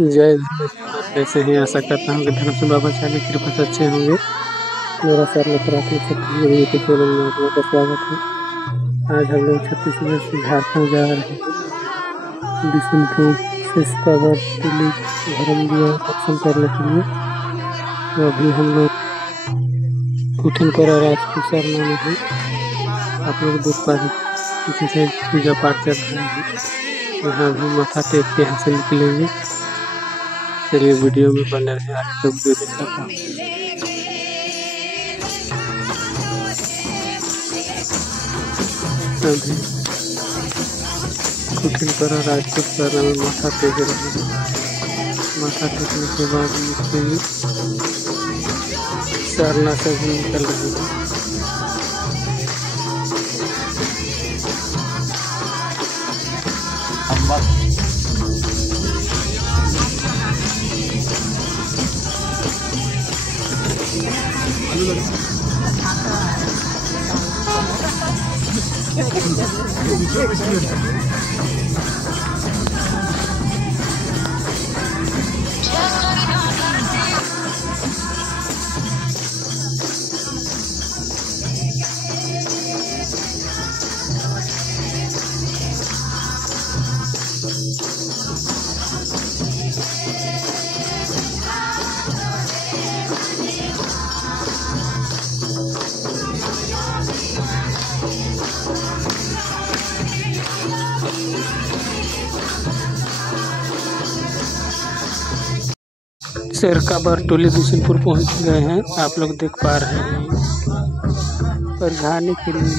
जय धर्मेश्वर। कैसे हैं? आशा करता हूँ कि धर्म से बाबा चाली कृपा से अच्छे होंगे। मेरा सर प्राथमिक छत्तीसगढ़ यूट्यूब चैनल में आप लोगों का स्वागत है। आज हम लोग छत्तीसगढ़ से झारखंड जा रहे हैं, बिशुनपुर शेषकावर टिल्ली धर्मदिया दर्शन करने के लिए। तो अभी हम लोग उठनपरा राजपूत सरना में हैं। आप लोग देख पा रहे पीछे से पूजा पाठ चल रहा है। यहाँ भी माथा टेक के यहाँ से निकलेंगे। चलिए वीडियो में बने रहे, आगे तो वीडियो देखा था। अभी उठनपरा राजपूत सरना में माथा टेक रहे हैं। माथा टेकने के बाद निकलेंगे, सरना से भी निकल रहे हैं। शेरकावर टोली बिशुनपुर पहुंच गए हैं। आप लोग देख पा रहे हैं परघाने के लिए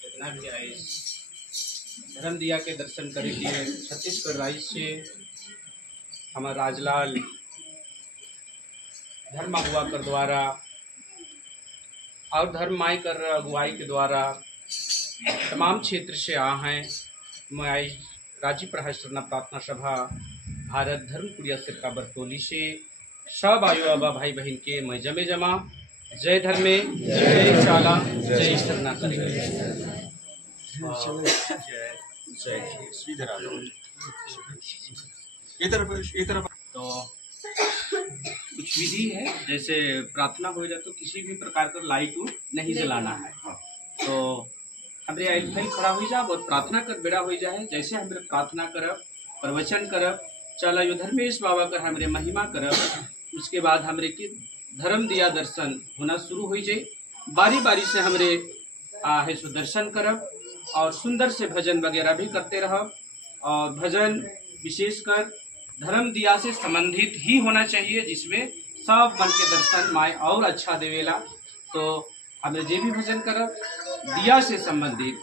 जितना भी आए धर्म दिया के दर्शन करे के छत्तीसगढ़ राज्य से हमार राजलाल धर्म अगुआ कर द्वारा और धर्म माई कर अगुवाई के द्वारा तमाम क्षेत्र से आ हैं। मैं आज राज्य प्रहसना प्रार्थना सभा भारत धर्म कुड़िया सिरका बरतौली से सब आयु बाबा भाई बहन के मैं जमे जमा जय धर्मे जय चाला जय सरना तो कुछ विधि है, जैसे प्रार्थना हो जाए तो किसी भी प्रकार का लाइट नहीं जलाना है। तो हमारे आई खड़ा हो जाए और प्रार्थना कर बेड़ा हो जाए। जैसे हमारे प्रार्थना करब प्रवचन करब चला यो धर्मेश बाबा कर हमारे महिमा करब, उसके बाद हमारे की धर्म दिया दर्शन होना शुरू हो जाए। बारी बारी से हमारे है सो दर्शन करब और सुंदर से भजन वगैरह भी करते रहब। और भजन विशेषकर धर्म दिया से संबंधित ही होना चाहिए, जिसमें सब मन के दर्शन माए और अच्छा देवेला। तो हमें जे भी भजन करब दिया से संबंधित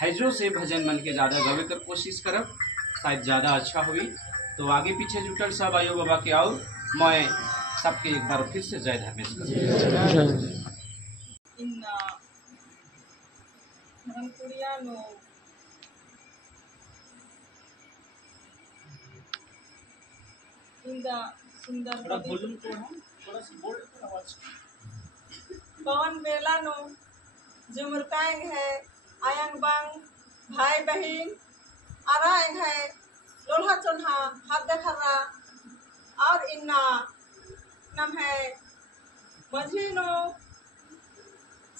हैजो से भजन मन के ज़्यादा गवे कर कोशिश करब, शायद ज़्यादा अच्छा हुई। तो आगे पीछे जुटल सब आयो बाबा के और मैं सबके एक बार फिर से जय धर्मेश पवन बेला नो जुमरकाएंग है आयंग बांग भाई बहन आराएंग है लोल्हा चोन्हा हाथ देखरा और इन्ना नम है मझीनो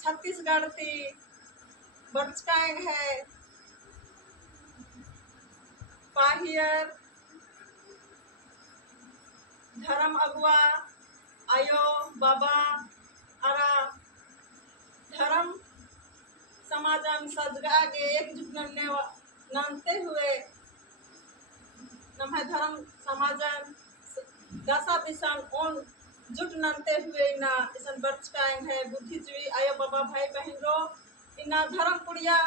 छत्तीसगढ़ ती बर्चकाएंग है पाहियर धर्म अगुआ आयो बाबा अरा धर्म समाजन सजगा के एकजुट नमते हुए नम्हे धर्म समाजन दशा दिशन ओन जुट नमते हुए इना इसन बर्चकाएं है बुद्धिजीवी आयो बाबा भाई बहन रो इना धर्म कुड़िया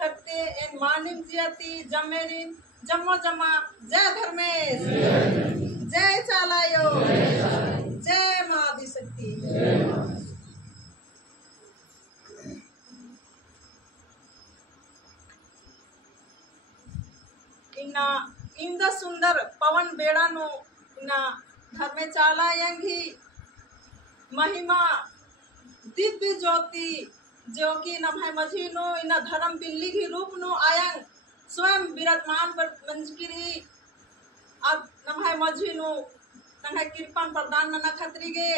करते इन मानिम जियती जमेरिन जम्मो जमा जय धर्मेश जय चालायो जय माँ आदिशक्ति। इन्ना इंद सुंदर पवन बेड़ा नो इन्ना धर्मे चालायंगी महिमा दिव्य ज्योति जो कि नम्हे मझीनो इन्ना धर्म बिल्ली की रूप नो आयंग स्वयं विराजमान मंजगिरी अब नम्हे मझीनो नम्हे कृपन प्रदान नना खतरीगे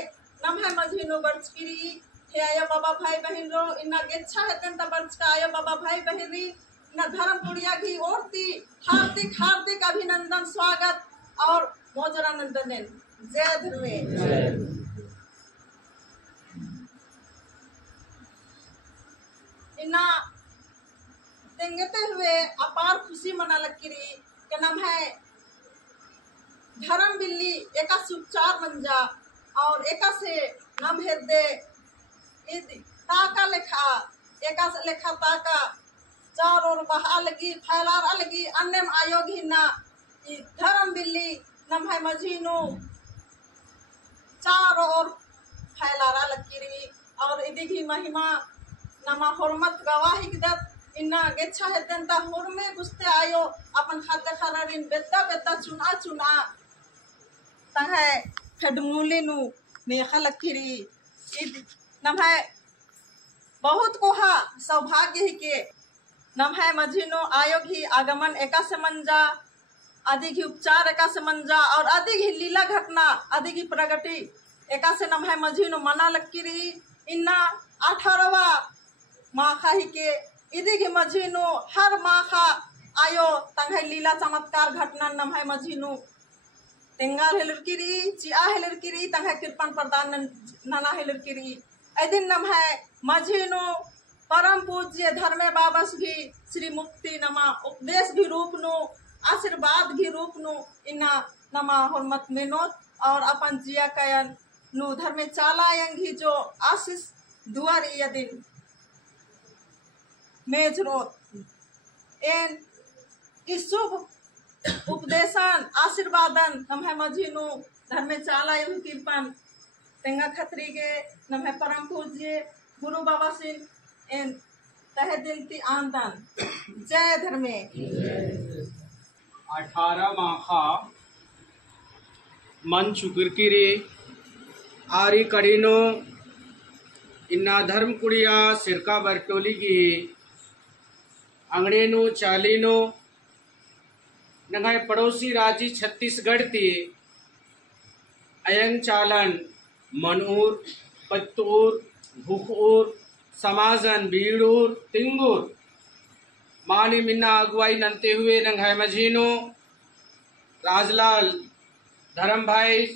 नम्हे मझीनो बर्चगिरी हे आयो बाबा भाई बहन रो इन्ना गेच्छा है तंता बर्च का आयो बाबा भाई बहन री इन्ना धर्म पुड़िया की ओरती हार्दिक हार्दिक अभिनंदन स्वागत और मोजरानंदन जय धर्मेश। इन्ना तेंगते हुए अपार खुशी मना लकीरी के नाम है धर्म बिल्ली एका सुचार मंजा और एका से नाम है दे ताका लेखा एका से लेखा ताका चार और बहा लगी फैलार अलगी अन्य आयोग ही ना धर्म बिल्ली नाम है मझीनो चार और फैलारा लकीरी और इदी की महिमा नमा हुर्मत गवाही दत इन्ना गेच्छा है तंता हुर्मे गुस्ते आयो अपन खाते खरारिन बेद्दा बेद्दा चुना चुना तहे फेडमूली नु नेखा लकीरी इद नम है बहुत कोहा सौभाग्य ही के नमः मझिनो आयोग ही आगमन एका से मंजा अधिक ही उपचार एका से मंजा और अधिक ही लीला घटना अधिक ही प्रगति एका से नमः मझिनो मना लक्कीरी इन्ना 18वां माखा ही के इदिग ही मझिनो हर माखा आयो तंग लीला चमत्कार घटना नमः मझिनो तेंगाल हेलर किरी चिया हेलर किरी तंग कृपन प्रदान नना हेलर किरी एदिन नमः मझिनो परम पूज्य धर्मे बाबस भी श्री मुक्ति नमा उपदेश भी रूप नो आशीर्वाद भी रूप नो इन्ना नमा हुर्मत मेनोत और अपन जिया कयन नु धर्मे चाला यंगी जो आशीष दुआर यदिन मेज रोत एन इस शुभ उपदेशन आशीर्वादन नमः मझिनु धर्मे चाला यंग कृपन तेंगा खत्री के नमः परम पूज्य गुरु बाबा सिंह एन तहे दिल की आंदन जय धर्मे 18 माखा मन चुकिरकिरी आरी कड़ीनो इन्ना धर्म कुड़िया सिरका बरटोली की अंगड़ेनो चालीनो नंगाई पड़ोसी राज्य छत्तीसगढ़ ती अयंग चालन मनूर पत्तूर भूखूर समाजन बीड़ूर तिंगूर मानी मिन्ना अगुवाई नंते हुए नंगाई मझीनो राजलाल धर्म भाई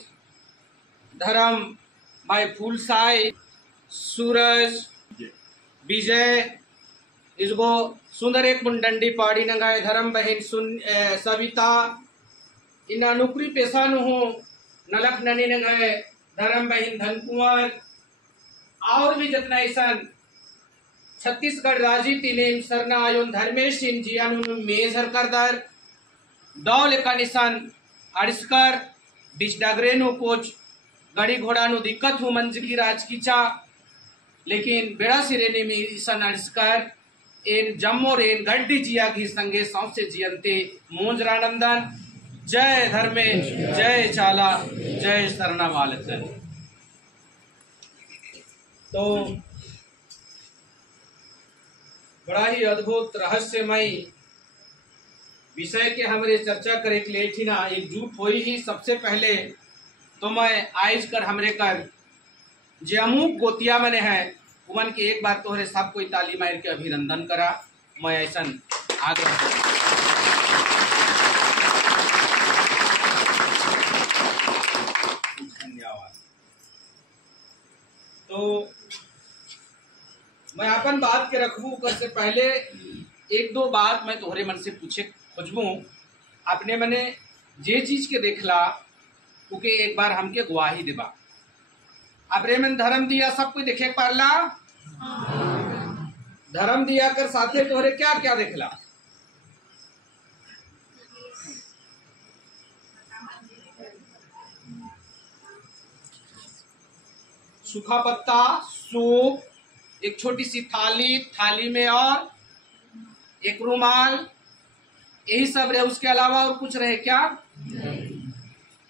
धर्म भाई फूलसाई सूरज विजय इसको सुंदर एक मुंडंडी पाड़ी नंगाए धर्म बहन सविता इना नौकरी पेशा नु हो नलक ननी नंगाए धर्म बहन धनकुंवर और भी जितना ऐसा छत्तीसगढ़ राजी तिनेम सरना आयोन धर्मेश सिंह जी अनु मेजर करदार दौल का निशान अड़सकर डिस्डाग्रेनो कोच गाड़ी घोड़ा नु दिक्कत हूँ मंज की राज की चा लेकिन बेड़ा सिरेने में ईसन अड़सकर एन जम्मो रेन गड्डी जिया की संगे सौसे जियंते मोंजरानंदन जय धर्मेश जय चाला जय सरना बालचन। तो बड़ा ही अद्भुत रहस्यमय विषय के हमारे चर्चा करे के लिए थी ना एकजुट हुई ही सबसे पहले तो मैं आज कर हमरे कर जे अमुक गोतिया मने है उमन के एक बार तोहरे सब कोई ताली मार के अभिनंदन करा मैं ऐसा आगे धन्यवाद। तो मैं अपन बात के रखबू कर से पहले एक दो बात मैं तोहरे मन से पूछे खोजबू अपने मने जे चीज के देखला उके एक बार हमके गवाही देबा अपने मन धर्म दिया सब कोई देखे पारला धर्म दिया कर साथे तोहरे क्या क्या देखला सूखा पत्ता सूप एक छोटी सी थाली में और एक रुमाल यही सब रहे उसके अलावा और कुछ रहे क्या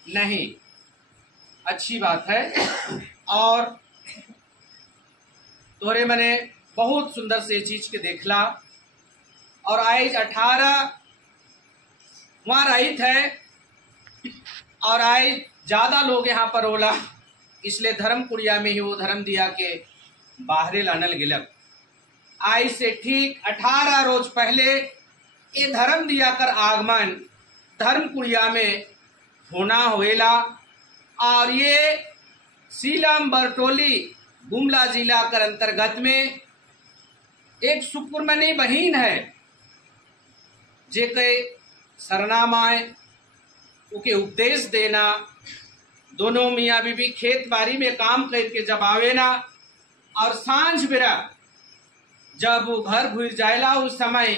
नहीं अच्छी बात है। और तोरे मने बहुत सुंदर से चीज के देखला और आज 18 वहां रही थे और आज ज्यादा लोग यहाँ पर होला इसलिए धर्म कुड़िया में ही वो धर्म दिया के बाहरे लानल गिलक आज से ठीक 18 रोज पहले ये धर्म दिया कर आगमन धर्म कुड़िया में होना हुएला और ये सीलम बरटोली गुमला जिला कर अंतर्गत में एक सुकुरमनी बहन है जे के सरनामाए उके उपदेश देना दोनों मियाँ बीबी खेत बाड़ी में काम करके जब आवे ना और सांझ बेरा जब वो घर घुस जाएला उस समय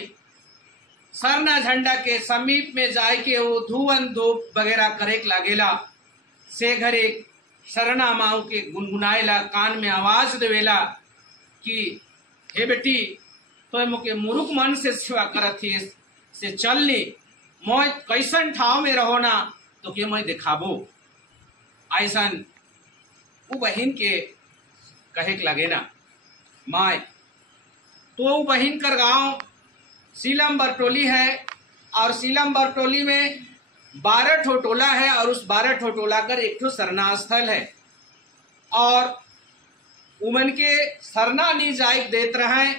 सरना झंडा के समीप में जाए के वो धुवन धूप वगैरह करे लागेला से घरे सरना माऊ के गुनगुनाएला कान में आवाज देवेला कि हे बेटी तो मुके मुरुख मन से सेवा करत ही से चलनी मोय कैसन ठाव में रहो ना तो के मैं दिखाबो ऐसन वो बहन के कहे के लगे ना माय तो वो बहन कर गाँव सीलम बरटोली है और सीलम बरटोली में 12 ठो टोला है और उस 12 ठो टोला कर एक ठो सरना स्थल है और उमन के सरना नी जायक देत रहे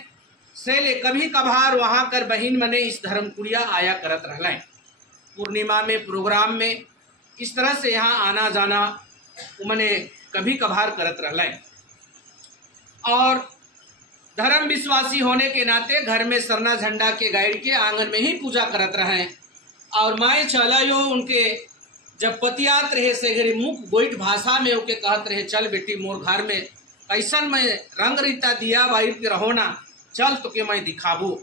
से ले कभी कभार वहां कर बहिन मने इस धर्मपुरिया आया करत रहलें पूर्णिमा में प्रोग्राम में इस तरह से यहाँ आना जाना उमने कभी कभार करत रहलें और धर्म विश्वासी होने के नाते घर में सरना झंडा के गाइड के आंगन में ही पूजा करत रहे और माए चला यो उनके जब पतियात रहे से घरी मुख गोइट भाषा में उनके कहत रहे चल बेटी मोर घर में कैसन मैं रंग रीता दिया बाई के रहो ना चल तो के मैं दिखाबू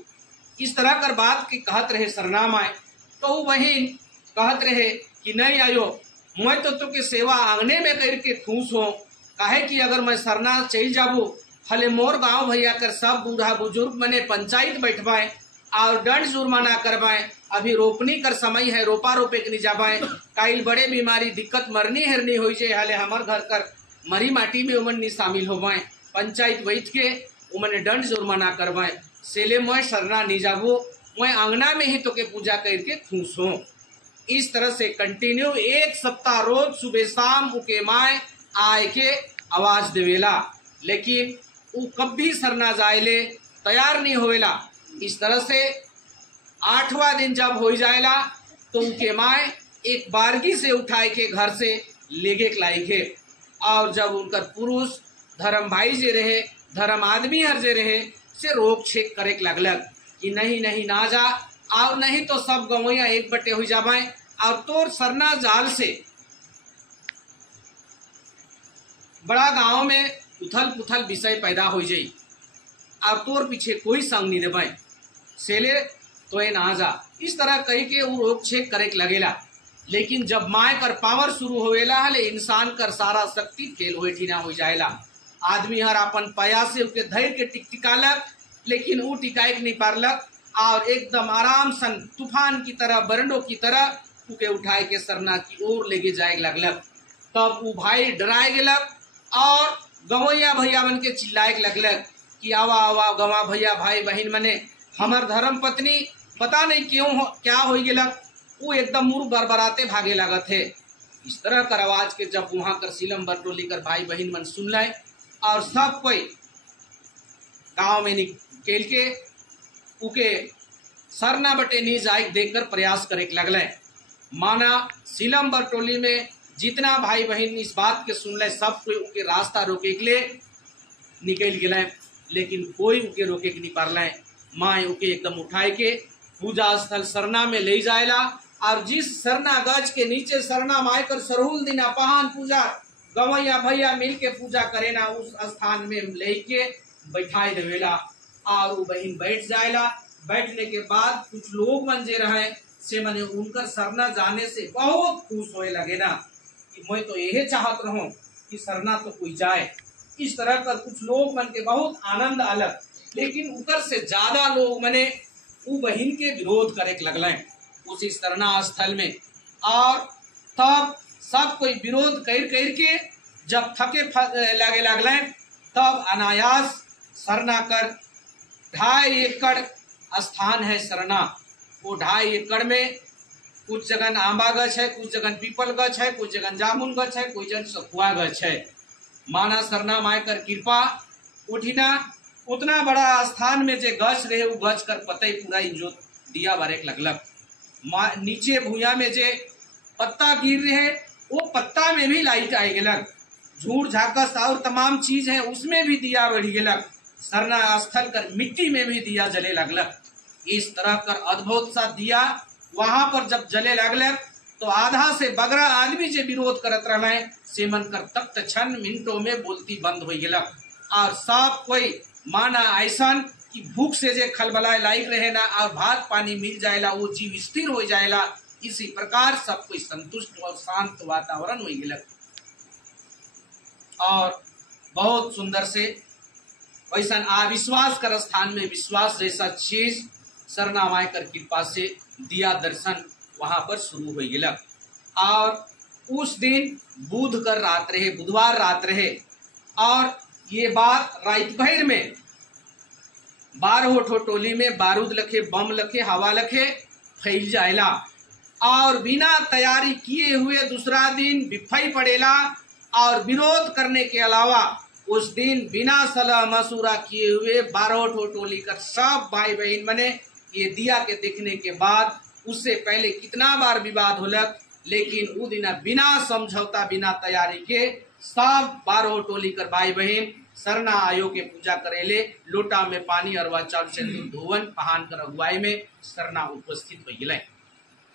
इस तरह कर बात के कहत रहे सरना माए तो वही कहत रहे कि नहीं आयो मैं तो के सेवा आंगने में करके खुश हो काहे कि अगर मैं सरना चल जाबू हले मोर गांव भैया कर सब बूढ़ा बुजुर्ग मने पंचायत बैठवाए और दंड जुर्माना करवाए अभी रोपनी कर समय है रोपा रोपे के नहीं जावाए काइल बड़े बीमारी दिक्कत मरनी हरनी हो जाए हाले हमार घर कर मरी माटी में उमन नहीं शामिल हो पाए पंचायत बैठ के उमने दंड जुर्माना करवाए सेले मैं सरना नहीं जाबू मैं आंगना में ही तो के पूजा करके खुश हूँ इस तरह से कंटिन्यू 1 सप्ताह रोज सुबह शाम उके माए आए के आवाज देवेला लेकिन वो कभी सरना जायले तैयार नहीं होवेला इस तरह से 8वां दिन जब हो जाएला तो उनके माए एक बारगी से उठाए के घर से लेगे लाई के और जब उनकर पुरुष धर्म भाई जे रहे धर्म आदमी हर जे रहे से रोक छेक करे लगलक कि नहीं नहीं ना जा और नहीं तो सब गवैया एक बटे हो जाए और तोर सरना जाल से बड़ा गांव में उथल पुथल विषय पैदा हो जाई और तोर पीछे कोई संग नहीं देवे सेले तो ये ना जा इस तरह कही के वो रोक छेक करे लगेला लेकिन जब माए कर पावर शुरू होवेला हले इंसान कर सारा शक्ति फेल होए ठीना हो जाएला आदमी हर अपन पया से उके धैर्य के टिकालक लेकिन वो टिकाए नहीं पारलक और एकदम आराम सन तूफान की तरह बरंडो की तरह उके उठाए के सरना की ओर लेके जाए लगलक तब वो भाई डराए गेलक और गवैया भैया बन के चिल्लाए लगलक कि आवा आवा गवा भैया भाई बहन मने हमार धर्म पत्नी पता नहीं क्यों क्या हो गेलक वो एकदम मुंह बरबराते भागे लागत है इस तरह कर आवाज के जब वहां कर सीलम बरटोली कर भाई बहन मन सुन लाए और सब कोई गांव में निकल के उके सरना बटे नी जाए देखकर प्रयास करे लगले माना सीलम बरटोली में जितना भाई बहन इस बात के सुन ले सब कोई उनके रास्ता रोके के लिए निकल गए लेकिन कोई उनके रोके के नहीं पारले माए उके एकदम उठाए के पूजा स्थल सरना में ले जाएला और जिस सरना गज के नीचे सरना माए कर सरहुल दिना पहान पूजा गवैया भैया मिल के पूजा करे ना उस स्थान में लेके बैठाए देवेला और वो बहन बैठ जाएला बैठने के बाद कुछ लोग मंजे रहे से मने उनकर सरना जाने से बहुत खुश होए लगे ना कि मैं तो यही चाहत रहूं कि सरना तो कोई जाए इस तरह कर कुछ लोग मन के बहुत आनंद अलग लेकिन उकर से ज्यादा लोग मने वो बहन के विरोध करे लगले उसी सरना स्थल में और तब सब कोई विरोध कर के जब थके लगे लगले तब अनायास सरना कर 2.5 एकड़ स्थान है सरना वो 2.5 एकड़ में कुछ जगह आंबा गछ है कुछ जगह पीपल गछ है कुछ जगह जामुन गछ है कुछ जगह सखुआ गछ है माना सरना माय कर कृपा उठिना उतना बड़ा स्थान में जे गछ रहे वो गछ कर पते पूरा इंजो दिया बारे लगलक नीचे भूया में जे पत्ता गिर रहे वो पत्ता में भी लाइट आए गेलक झूठ झाकस और तमाम चीज है उसमें भी दिया बढ़ गेलक सरना स्थल कर मिट्टी में भी दिया जले लगलक इस तरह कर अद्भुत सा दिया वहां पर जब जले लगलक तो आधा से बगरा आदमी जे विरोध करत रहे से मन कर तख्त क्षण मिनटों में बोलती बंद हो गेलक और सब कोई माना ऐसा कि भूख से जे खलबलाए लाइक रहे ना और भात पानी मिल जाएला वो जीव स्थिर हो जाएला इसी प्रकार सब कोई संतुष्ट और शांत वातावरण हो गेलक और बहुत सुंदर से वैसा अविश्वास कर स्थान में विश्वास जैसा चीज सरना माय कर कृपा से दिया दर्शन वहां पर शुरू हो गेलक और उस दिन बुध कर रात रहे बुधवार रात रहे और ये बात रात भर में 12 ठो टोली में बारूद लखे, बम लखे, हवा लखे फैल जाएला और बिना तैयारी किए हुए दूसरा दिन बिफाई पड़ेला। और विरोध करने के अलावा उस दिन बिना सलाह मशूरा किए हुए 12 ठो टोली कर सब भाई बहन मने ये दिया के देखने के बाद उससे पहले कितना बार विवाद होलक, लेकिन वो दिन बिना समझौता बिना तैयारी के सब 12 टोली कर भाई बहन सरना आयो के पूजा करेले। लोटा में पानी और चाउर से धोवन पहान कर अगुवाई में सरना उपस्थित हो गए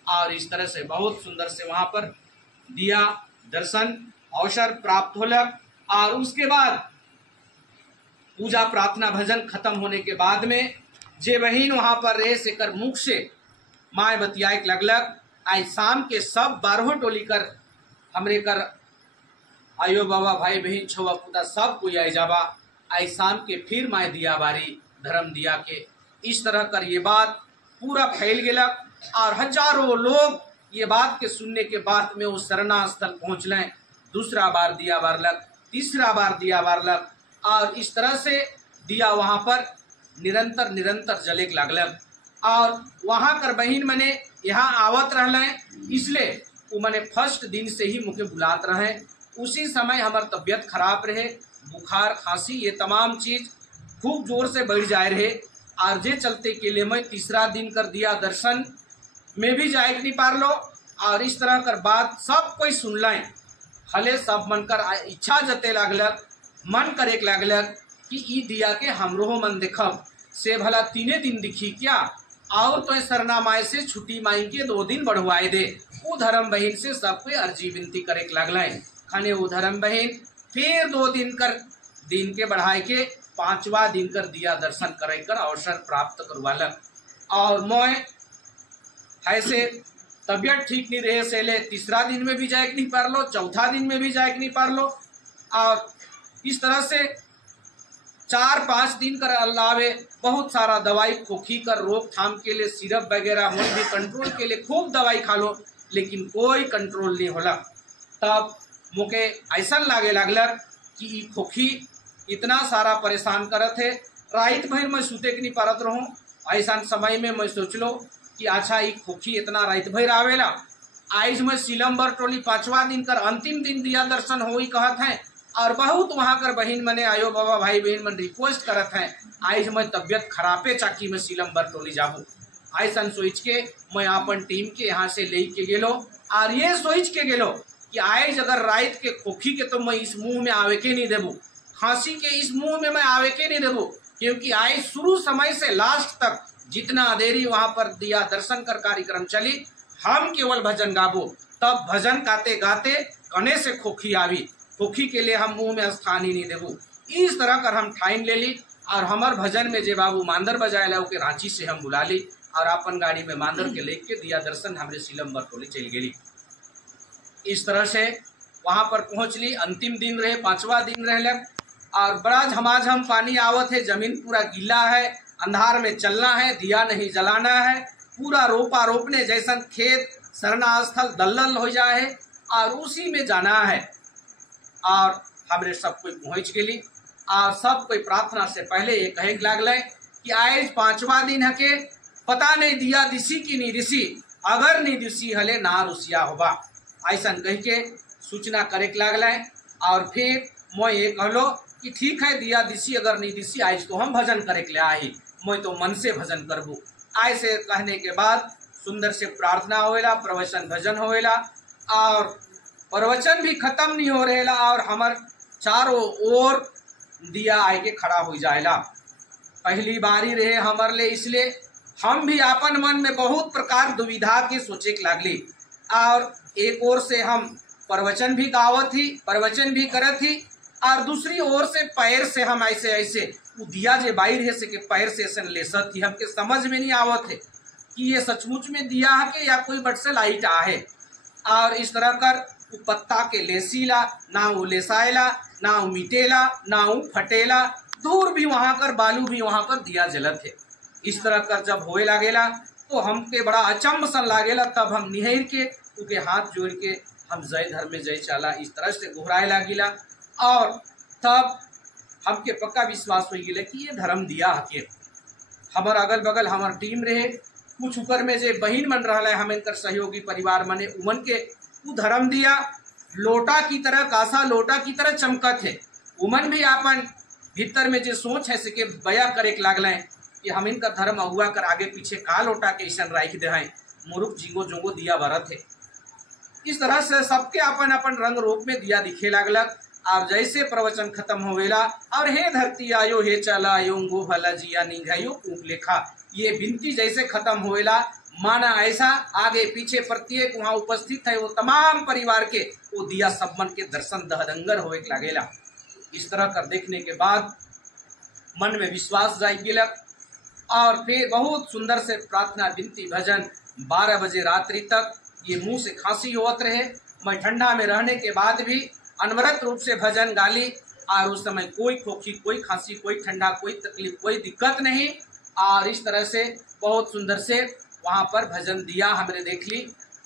और इस तरह से बहुत सुंदर से वहां पर दिया दर्शन अवसर प्राप्त होलक। और उसके बाद पूजा प्रार्थना भजन खत्म होने के बाद में जे बहन वहां पर रहे से कर मुख से माए बतियाए लगलक। आज शाम के सब 12 टोली कर हमरे कर आयो बाबा भाई बहन छुआ पुता सब कोई आई जाबा। आज शाम के फिर माए दिया बारी धर्म दिया के इस तरह कर ये बात पूरा फैल गेलक और हजारों लोग ये बात के सुनने के बाद में वो शरणा स्थल पहुंच लें। दूसरा बार दिया बारलक, तीसरा बार दिया बारलक और इस तरह से दिया वहां पर निरंतर निरंतर जले लागलक। और वहां कर बहन मने यहाँ आवत रहले, इसलिए वो मने फर्स्ट दिन से ही मुझे बुलात रहे। उसी समय हमार तबियत खराब रहे, बुखार खांसी ये तमाम चीज खूब जोर से बढ़ जाए रहे। और जे चलते के लिए मैं तीसरा दिन कर दिया दर्शन में भी जाए नहीं पार लो। और इस तरह कर बात सब कोई सुन लें, हले सब मन कर इच्छा जते लागलक, मन करे लागलक कि ई दिया के हमरो मन देखब से भला 3 दिन दिखी क्या, और तो सरना माए से छुट्टी माई के 2 दिन बढ़वाए दे। वो धर्म बहन से सबको अर्जी विनती करे लागल। खाने वो धर्म बहन फिर 2 दिन कर दिन के बढ़ाए के 5वां दिन कर दिया दर्शन करे कर अवसर प्राप्त करवालक। और मैं ऐसे तबियत ठीक नहीं रहे से ले तीसरा दिन में भी जाए नहीं पार लो, चौथा दिन में भी जाए नहीं पार लो। और इस तरह से 4-5 दिन कर अलावे बहुत सारा दवाई खोखी कर रोकथाम के लिए सिरप वगैरह मन भी कंट्रोल के लिए खूब दवाई खा लो, लेकिन कोई कंट्रोल नहीं होला। तब मुके ऐसा लागे लागलक कि खोखी इतना सारा परेशान करत है, रात भर मैं सुते के नहीं पारत रहूं। ऐसा समय में मैं सोच लो कि अच्छा ये खोखी इतना रात भर आवेला। आज मैं सिलम्बर टोली 5वां दिन कर अंतिम दिन दिया दर्शन हो ही कहत है और बहुत वहां कर बहन मने आयो बाबा भाई बहन मन रिक्वेस्ट करत है आज मैं तबियत खराबे चाकी में सिलम्बर टोली जाबू। ऐसा सोच के मैं अपन टीम के यहाँ से ले के गेलो और ये सोच के गेलो कि आज अगर रात के खोखी के तो मैं इस मुंह में आवे के नहीं देबू, खांसी के इस मुंह में मैं आवे के नहीं देबू, क्योंकि आज शुरू समय से लास्ट तक जितना देरी वहां पर दिया दर्शन कर कार्यक्रम चली हम केवल भजन गाबो। तब भजन गाते गाते कने से खोखी आवी, खोखी के लिए हम मुंह में स्थान ही नहीं देबू। इस तरह कर हम ठाइन ले ली और हमार भजन में जे बाबू मांदर बजाए ला के रांची से हम बुला ली और अपन गाड़ी में मांदर के लेके दिया दर्शन हमरे सिलम्बर टोली चल गेली। इस तरह से वहां पर पहुंच ली। अंतिम दिन रहे, 5वां दिन रहलक और बड़ा झमाझम पानी आवत है, जमीन पूरा गीला है, अंधार में चलना है, दिया नहीं जलाना है, पूरा रोपा रोपने जैसा खेत सरना स्थल दलदल हो जाए और उसी में जाना है। और हमरे सब कोई पहुंच गेली और सब कोई प्रार्थना से पहले ये कहे लागल कि आज 5वां दिन है के पता नहीं दिया दिसी की नहीं दिसी, अगर नहीं दिसी हले ना रुसिया होबा, ऐसा कह के सूचना करे लागल। और फिर मैं ये कहलो कि ठीक है दिया दिसी अगर नहीं दिसी आज तो हम भजन करे के लिए आई, मैं तो मन से भजन करबू। ऐसे कहने के बाद सुंदर से प्रार्थना होएला, प्रवचन भजन होएला और प्रवचन भी खत्म नहीं हो रहेला और हमार चारों ओर दिया आए के खड़ा हो जाएला। पहली बारी रहे हमारे लिए, इसलिए हम भी अपन मन में बहुत प्रकार दुविधा के सोचे के लागली। और एक ओर से हम प्रवचन भी गावत थी, प्रवचन भी करत थी और दूसरी ओर से पैर से हम ऐसे ऐसे दिया जे बाहर है से के पैर से ऐसे लेसत थी। हमके समझ में नहीं आवत है कि ये सचमुच में दिया है के या कोई बट से लाइट आहे। और इस तरह कर पत्ता के लेसीला ना वो लेसायला ना वो मिटेला ना वो फटेला, दूर भी वहां कर बालू भी वहां पर दिया जलत है। इस तरह कर जब होए लागेला तो हमके बड़ा अचंभ सन लागेला। तब हम निहर के उनके हाथ जोड़ के हम जय धर्म में जय चला इस तरह से घुराए लागिला। और तब हमके पक्का विश्वास हो गया कि ये धर्म दिया हके हमार अगल बगल हमार टीम रहे, कुछ ऊपर में जे बहिन मन रहा है हम इनकर सहयोगी परिवार मने उमन के उ धर्म दिया लोटा की तरह, कासा लोटा की तरह चमकत है। उमन भी अपन भीतर में जो सोच है सके बया करे लागल कि हम इनका धर्म अगुआ कर आगे पीछे का लोटा के ऐसा राख दे हैं, मुरुख जिंगो जोंगो दिया बरत है। इस तरह से सबके अपन अपन रंग रूप में दिया दिखे लागलक। और जैसे प्रवचन खत्म होवेला और हे धरती आयो हे चला आयो गो भला जिया निघायो कूप लेखा, ये विनती जैसे खत्म होवेला माना ऐसा आगे पीछे प्रत्येक वहाँ उपस्थित है वो तमाम परिवार के वो दिया सब मन के दर्शन दहदंगर होवे लागेला। इस तरह कर देखने के बाद मन में विश्वास जाग गिलक और फिर बहुत सुंदर से प्रार्थना विनती भजन 12 बजे रात्रि तक ये मुंह से खांसी होत रहे। मैं ठंडा में रहने के बाद भी अनवरत रूप से भजन गाली और उस समय कोई खोखी, कोई खांसी, कोई ठंडा, कोई तकलीफ, कोई दिक्कत नहीं। और इस तरह से बहुत सुंदर से वहाँ पर भजन दिया हमने देख ली।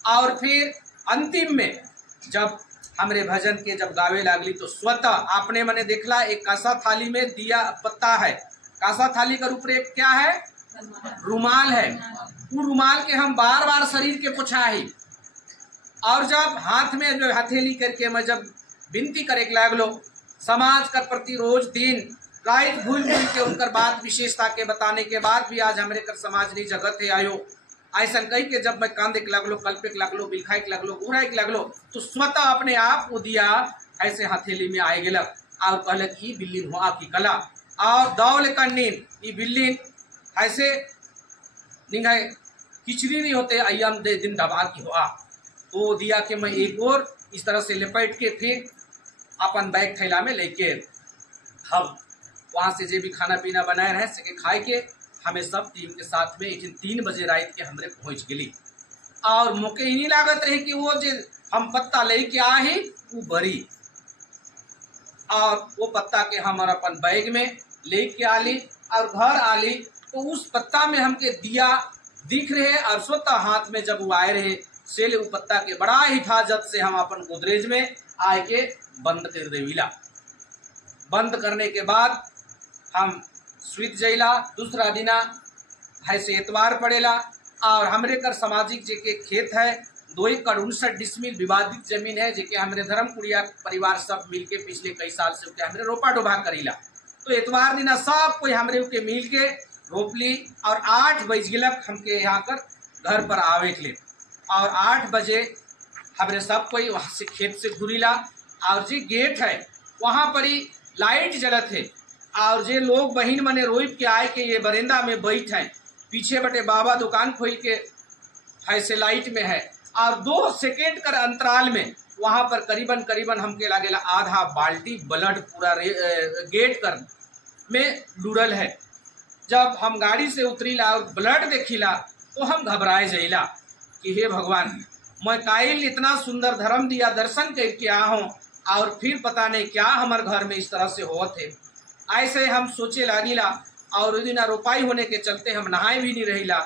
और फिर अंतिम में जब हमरे भजन के जब गावे लागली तो स्वतः आपने मैंने देखला एक कासा थाली में दिया पत्ता है। कासा थाली का रूपरेख क्या है? रुमाल है। वो रुमाल के हम बार बार शरीर के पोछाही और जब हाथ में जो हथेली करके मैं जब विनती करे लागलो समाज का प्रति रोज दिन रात भूल भूल के उनकर बात विशेषता के बताने के बाद भी आज हमारे कर समाज नहीं जगत है आयो ऐसा कही के जब मैं कांदे के लागलो, कल्पे के लागलो, बिलखाए के लागलो, घुराए के लागलो तो स्वतः अपने आप वो दिया ऐसे हथेली में आए गेलक और कहलक ई बिल्ली हो आपकी कला और दौल का नींद ई बिल्ली ऐसे निगाहे खिचड़ी नहीं होते अयम दे दिन दबा की हुआ तो दिया के मैं एक और इस तरह से लपेट के फिर अपन बैग थैला में लेके हम वहाँ से जो भी खाना पीना बनाए रहे सके खाए के हमें सब टीम के साथ में एक 3 बजे रात के हमरे पहुँच गली। और मौके ही नहीं लागत रहे कि वो जो हम पत्ता लेके आए वो बरी और वो पत्ता के हम अपन बैग में लेके आली और घर आली तो उस पत्ता में हमके दिया दिख रहे और स्वतः हाथ में जब वो आए रहे सेले वो पत्ता के बड़ा हिफाजत से हम अपन गोदरेज में आए के बंद कर देविला। बंद करने के बाद हम स्वीत जैला दूसरा दिना ऐसे एतवार पड़ेला और हमरे कर सामाजिक जेके खेत है 2 एकड़ 59 डिसमिल विवादित जमीन है जेके हमरे धर्मपुरिया परिवार सब मिलके पिछले कई साल से हमरे रोपा डोभा करीला। तो एतवार दिना सब कोई हमरे के मिल के रोप ली और 8 बज गिलक हमके यहाँ कर घर पर आवे के लिए और 8 बजे हमरे सब कोई वहाँ से खेत से घुरीला और जो गेट है वहाँ पर ही लाइट जलत है और जे लोग बहिन मने रोप के आए के ये बरेंदा में बैठ है पीछे बटे बाबा दुकान खोल के ऐसे लाइट में है और 2 सेकेंड कर अंतराल में वहाँ पर करीबन करीबन हमके लागेला आधा बाल्टी ब्लड पूरा गेट कर में डूरल है। जब हम गाड़ी से उतरीला और ब्लड देखिला तो हम घबराए जाइला कि हे भगवान मैं काइल इतना सुंदर धर्म दिया दर्शन करके आ हूँ और फिर पता नहीं क्या हमारे घर में इस तरह से हो थे। ऐसे हम सोचे लागिला और उस दिन रोपाई होने के चलते हम नहाए भी नहीं रहिला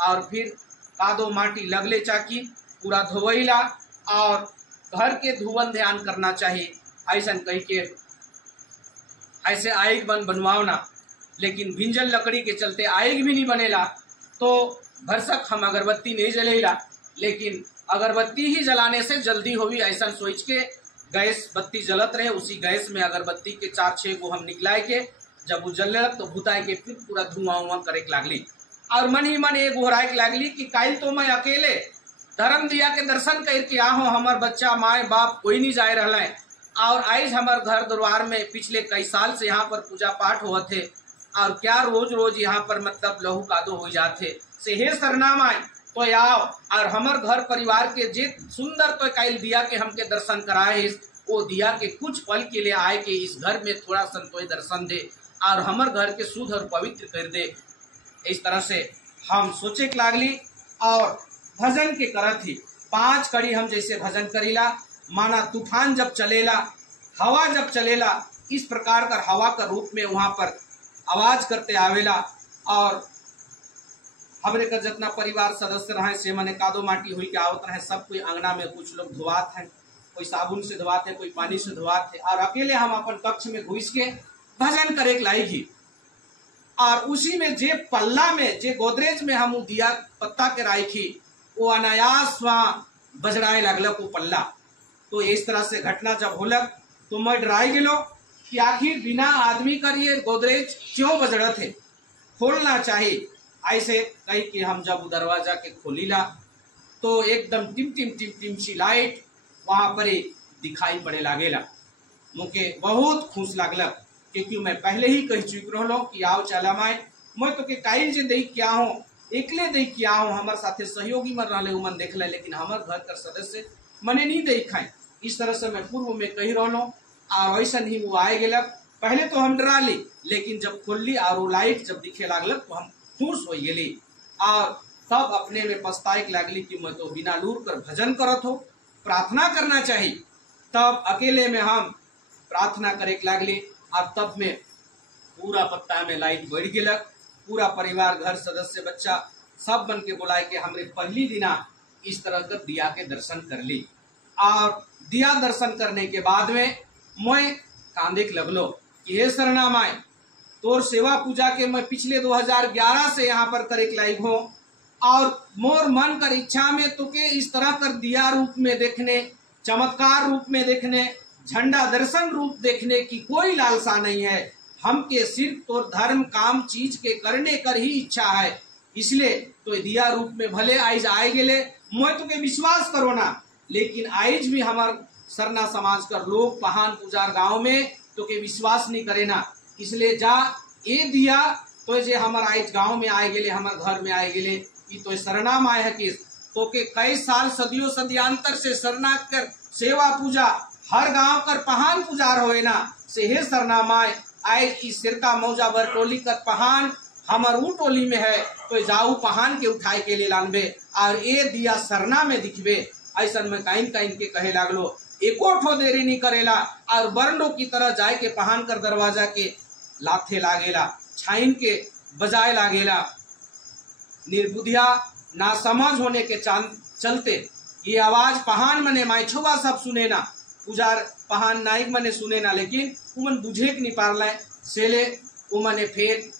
और फिर कादो माटी लगले चाकी पूरा धोवैला और घर के धुवन ध्यान करना चाहिए ऐसा कह के ऐसे आग बन बनवाना लेकिन भिंजल लकड़ी के चलते आग भी नहीं बनेला तो भरसक हम अगरबत्ती नहीं जलेला लेकिन अगरबत्ती ही जलाने से जल्दी होगी ऐसा सोच के गैस बत्ती जलत रहे उसी गैस में अगरबत्ती के 4-6 को हम निकलाए के जब वो जलने लग तो भुताए के फिर पूरा धुआं करे लागली और मन ही मन ये घोराए लागली कि काल तो मैं अकेले धर्म दिया के दर्शन करके आ हूँ हमार बच्चा माए बाप कोई नहीं जाए रहा है और आज हमार घर दरबार में पिछले कई साल से यहाँ पर पूजा पाठ हुआ थे और क्या रोज रोज यहाँ पर मतलब लहू कादो हो जाते से हे सरनाम आए तो आओ और हमार घर परिवार के जे सुंदर तो काल दिया के हमके दर्शन कराए वो दिया के कुछ पल के लिए आए के इस घर में थोड़ा संतोष दर्शन दे और हमार घर के शुद्ध और पवित्र कर दे। इस तरह से हम सोचे लागली और भजन के करत ही 5 कड़ी हम जैसे भजन करीला माना तूफान जब चलेला हवा जब चलेला इस प्रकार का हवा का रूप में वहाँ पर आवाज करते आवेला और हमरे का जितना परिवार सदस्य रहे से मने कादो माटी हुई के आवत रहे सब कोई अंगना में कुछ लोग धोआत हैं कोई साबुन से धोआते कोई पानी से धोआते और अकेले हम अपन कक्ष में घुस के भजन करे लाएगी और उसी में जे पल्ला में जे गोदरेज में हम दिया पत्ता के राखी वो अनायास वहाँ बजराए लगलक वो पल्ला। तो इस तरह से घटना जब होलक तो मैं डराई गेलो कि आखिर बिना आदमी कर ये गोदरेज क्यों बजड़त है, खोलना चाहिए। ऐसे कही कि हम जब वो दरवाजा के खोलीला तो एकदम टिम टिम टिम टिम सी लाइट वहां पर ही दिखाई पड़े लागेला। मुझे बहुत खुश लागलक क्योंकि मैं पहले ही कह चुक रहो कि आओ चला मैं तो के काइल जे देख क्या हूँ एकले देख क्या हूँ, हमारे साथे सहयोगी मन रहे मन देख ले, लेकिन हमारे घर का सदस्य मने नहीं देखाए। इस तरह से मैं पूर्व में कही रहो और वैसा ही वो आए गेलक। पहले तो हम डरा ली, लेकिन जब खोल ली और वो लाइट जब दिखे लागलक तो हम खुश हो गेली और तब अपने में पछताए लागली कि मैं तो बिना लूर कर भजन करत हो, प्रार्थना करना चाहिए। तब अकेले में हम प्रार्थना करे लागली और तब में पूरा पत्ता में लाइट बढ़ गेलक। पूरा परिवार घर सदस्य बच्चा सब बन के बुलाए के हमरे पहली दिना इस तरह का दिया के दर्शन कर ली। और दिया दर्शन करने के बाद में मैं कांदे लगलो कि हे सरना माई तोर सेवा पूजा के मैं पिछले 2011 से यहाँ पर करे लायक हूँ और मोर मन कर इच्छा में तो के इस तरह कर दिया रूप में देखने, चमत्कार रूप में देखने, झंडा दर्शन रूप देखने की कोई लालसा नहीं है। हम के सिर्फ तो धर्म काम चीज के करने कर ही इच्छा है, इसलिए तो दिया रूप में भले आइज आए गेले मैं तो के विश्वास करो ना, लेकिन आइज भी हमार सरना समाज कर लोग पहान पुजार गांव में तो के विश्वास नहीं करे ना। इसलिए जा ये दिया तो जे हमार आइज गांव में आए गेले, हमार घर में आए गेले, ये तो सरना माय है किस तो के कई साल सदियों सदियांतर से सरना कर सेवा पूजा हर गांव कर पहान पुजार होए ना से हे सरना माय आए इस सिरका मौजा बर टोली कर पहान हमार ऊ टोली में है तो जाऊ पहान के उठाए के लिए लानबे और ये दिया सरना में दिखबे। ऐसा में काइन काइन के कहे लागलो एको ठो देरी नहीं करेला और बरंडो की तरह जाए के पहान कर दरवाजा के लाथे लागेला, छाइन के बजाए लागेला। निर्बुद्धिया ना समझ होने के चलते ये आवाज पहान मने माइछोबा सब सुने ना, पुजार पहान नाइक मने सुने ना, लेकिन उमन बुझे के नहीं पारला सेले उमने फिर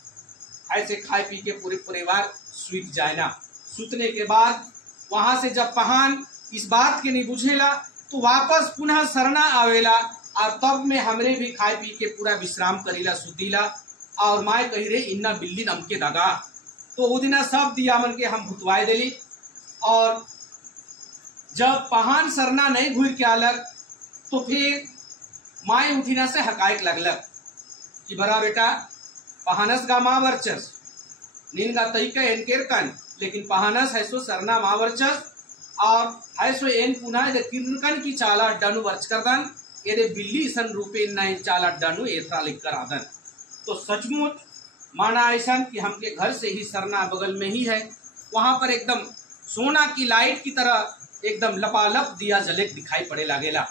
ऐसे खाए पी के पूरे परिवार सुत जाए ना। सुतने के बाद वहां से जब पहान इस बात के नहीं बुझेला तो वापस पुनः सरना आवेला और तब में हमरे भी खाए पी के पूरा विश्राम करीला सुतीला। और माए कही रे इन्ना बिल्ली नमके दगा तो वो दिना सब दिया मन के हम भुतवाए देली। और जब पहान सरना नहीं घूर के आलक तो फिर माए उठीना से हकायक लगलक कि बरा बेटा पहानस गा माँ वर्चस नीन गा तई का एनकेर कन, लेकिन पहानस है सो सरना माँ वर्चस और है सो एन पुनः किरकन की चाला अड्डानु वर्च कर दन ये बिल्ली सन रूपे न चाला अड्डानु एथरा लिख कर आदन। तो सचमुच माना ऐसा कि हमके घर से ही सरना बगल में ही है, वहां पर एकदम सोना की लाइट की तरह एकदम लपालप दिया जलेक दिखाई पड़े लागेला।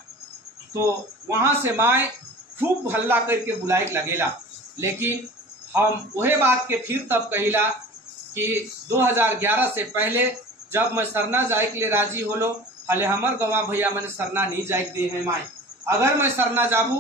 तो वहां से माए खूब हल्ला करके बुलाए लगेला, लेकिन हम वही बात के फिर तब कहिला कि 2011 से पहले जब मैं सरना जाए के लिए राजी होलो हले हमर गवा भैया मैंने सरना नहीं जाए दे है माए, अगर मैं सरना जाबू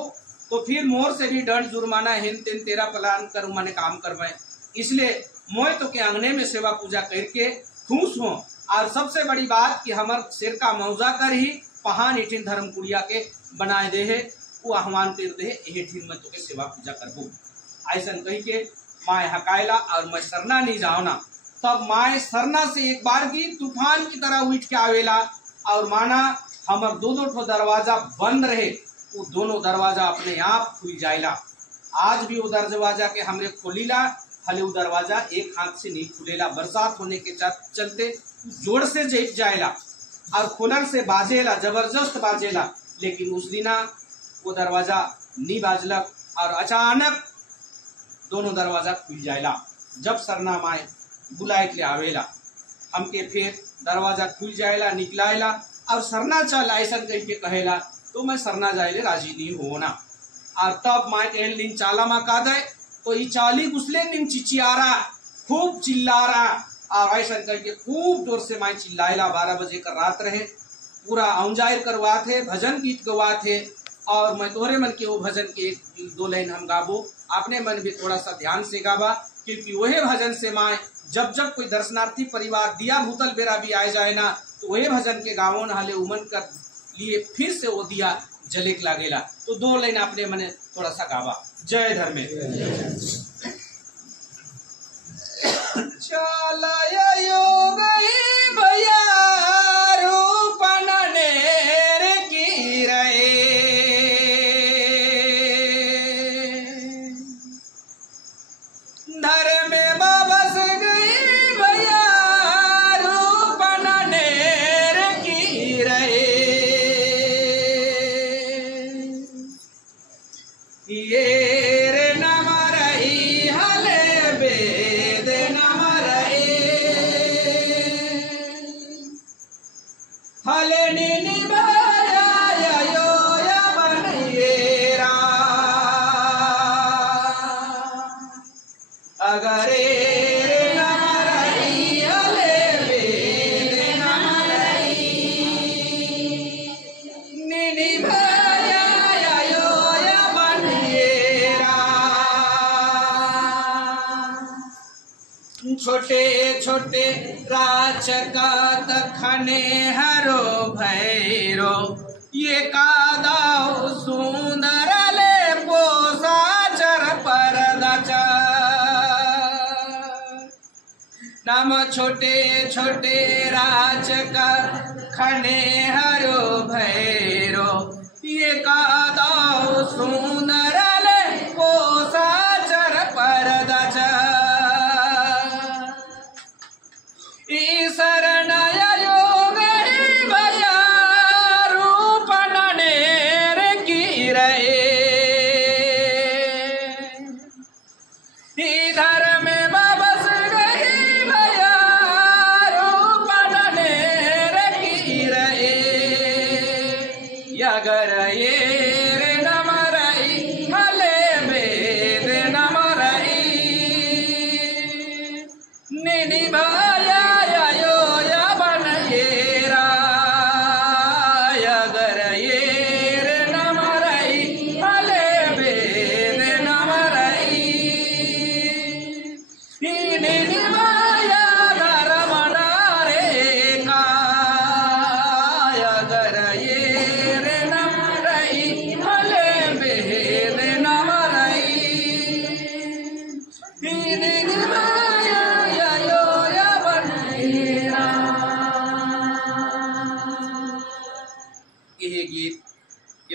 तो फिर मोर से भी दंड जुर्माना हेन तेन तेरा प्लान करूँ मैंने काम करवाए। इसलिए मैं तो के अंगने में सेवा पूजा करके खुश हूँ। और सबसे बड़ी बात कि हमार सिर का मौजा कर ही पहान इठिन धर्म कुड़िया के बनाए दे है वो आह्वान कर दे एठिन में तो के सेवा पूजा करबू। ऐसा कही के माए हकायला और मैं सरना नहीं जाओ ना। तब माए सरना से एक बार की तूफान की तरह उठ के आवेला और माना हमार दो ठो दरवाजा बंद रहे वो दोनों दरवाजा अपने आप खुल जाएला। आज भी वो दरवाजा के हमरे खोलीला हले वो दरवाजा एक हाथ से नहीं खुलेला, बरसात होने के चलते जोर से जेट जाएला और खोलर से बाजेला, जबरदस्त बाजेला, लेकिन उस दिना वो दरवाजा नहीं बाजलक और अचानक दोनों दरवाजा खुल जाएला। जब सरना माए बुलाए के आवेला हमके फिर दरवाजा खुल जाएला निकलाएला और सरना चल ऐसा कह के कहेला तो मैं सरना जाए राजी नहीं होना। और तब माए कह दिन चाला मा का दे तो ये चाली घुसले निम चिचियारा खूब चिल्ला रहा और ऐसा करके खूब जोर से माए चिल्लाएला। 12 बजे का रात रहे, पूरा औंजायर करवा थे, भजन गीत गवा थे और मैं तोहरे मन के वो भजन के 1-2 लाइन हम गाबो, अपने मन भी थोड़ा सा ध्यान से गाबा क्योंकि वही भजन से माए जब जब कोई दर्शनार्थी परिवार दिया भूतल बेरा भी आए जाए ना, तो वही भजन के गावन हाले उमन कर लिए फिर से वो दिया जलेक लागेला। तो 2 लाइन आपने मैंने थोड़ा सा गावा। जय धर्मे चलाया योग भैया रूपन नेर की रे, धर्म में बस गई भैया रूपन नेर की रे, ये रे नम रही हले वेद नम हले निभाया यो बनिएरा, अगर नम रही हले वेद नम निभाया यो बनिएरा। छोटे छोटे राचकत खने हरो भैरो, ये कादाओ सुंदर ले पोसा चर परदच, नम छोटे छोटे राचकत खने हरो भैरो, ये कादाओ सुंदर ले पोसा चर परदच, शरणय योग भैया रूपन नेर की रे, इधर में बस गई भैया रूपन नेर की रे, अगर ये नम रही हले वेद नम रही निभाया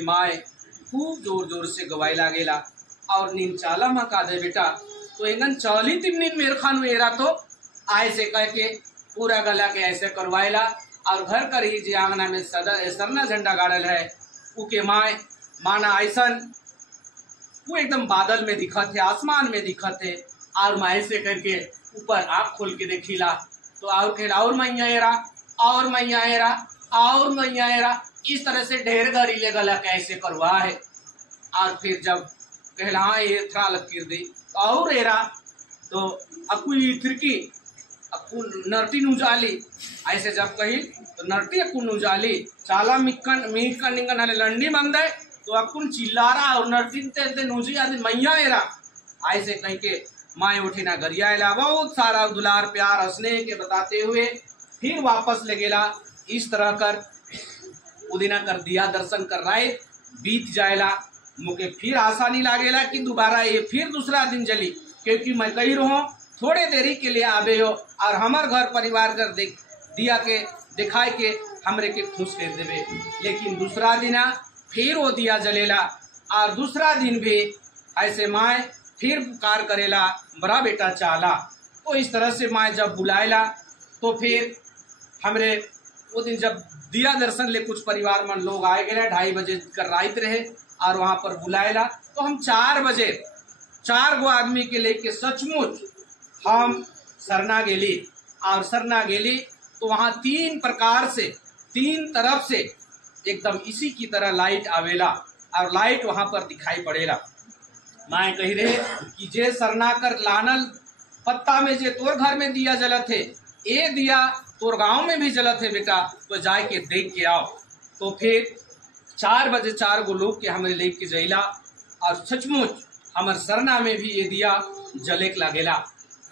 माए खूब जोर जोर से गवाई लागेला और नींद चाला मा का दे बेटा, तो इंगन 40 दिन मेरे खान मेरा तो ऐसे कह के पूरा गला के ऐसे करवाएला, और घर कर ही जे आंगना में सरना झंडा गाड़ल है उके माए माना ऐसन वो एकदम बादल में दिखत है, आसमान में दिखत है, और माए से करके ऊपर आँख खोल के देखिला तो और खेला और मैया एरा और मैया एरा और मैया एरा, इस तरह से ढेर घड़ी ले गला कैसे करवा है। और फिर जब कहला हाँ ये थोड़ा लकीर दे और एरा, तो अकु फिरकी अकु नरटी नुजाली, ऐसे जब कही तो नरटी अकु नुजाली चाला मिक्कन निंगन हले लंडी मंदे, तो अकुन चिल्लारा और नरटी ते नुजी आदि मैया एरा, ऐसे कहीं के माए उठी ना गरियाला, बहुत सारा दुलार प्यार हंसने के बताते हुए फिर वापस ले गेला। इस तरह कर उदिना कर दिया दर्शन कर रहा है, बीत जाएला, मुके फिर आसानी लागेला कि दोबारा ये फिर दूसरा दिन जली, क्योंकि मैं कही रहूं थोड़े देरी के लिए आबे हो और हमार घर परिवार कर दिया के दिखाए के हमरे के खुश कर देवे। लेकिन दूसरा दिन फिर वो दिया जलेला और दूसरा दिन भी ऐसे माए फिर पुकार करेला बड़ा बेटा चाला। तो इस तरह से माए जब बुलाएला तो फिर हमरे वो दिन जब दिया दर्शन ले कुछ परिवार मन लोग आए गए 2:30 बजे कर रात रहे और वहां पर बुलाएला, तो हम 4 बजे 4 गो आदमी के लेके सचमुच हम सरना गेली। और सरना गेली तो वहां 3 प्रकार से 3 तरफ से एकदम इसी की तरह लाइट आवेला और लाइट वहां पर दिखाई पड़ेला। माए कही रहे कि जे सरना कर लानल पत्ता में जे तोर घर में दिया जलत है, ये दिया तोर गांव में भी जलत है बेटा, तो जाके देख के आओ। तो फिर 4 बजे 4 गो लोग के हमें लेके जैला और सचमुच हमार सरना में भी ये दिया जलेक लागेला।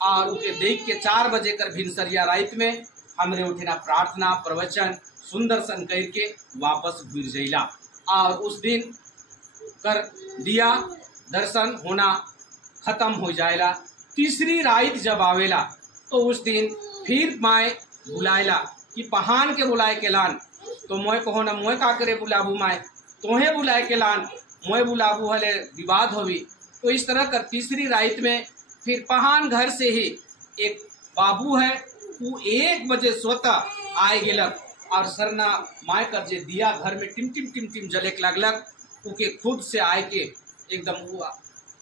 और उके देख के 4 बजे कर भिनसरिया रात में हमरे उठेना प्रार्थना प्रवचन सुंदर सन करके वापस घुर जइला। और उस दिन कर दिया दर्शन होना खत्म हो जाएला। तीसरी रात जब आवेला तो उस दिन फिर माए बुलाएला कि पहान के बुलाए के लान। तो मोए कहो ना मोए का करे बुलाबू माए, तोहे बुलाए के लान मोए बुलाबू हले विवाद होवी। तो इस तरह कर तीसरी रात में फिर पहान घर से ही एक बाबू है वो 1 बजे स्वतः आए गेलक और सरना माए कर जे दिया घर में टिम टिम टिम टिम जले लगलक उके खुद से आए के एकदम हुआ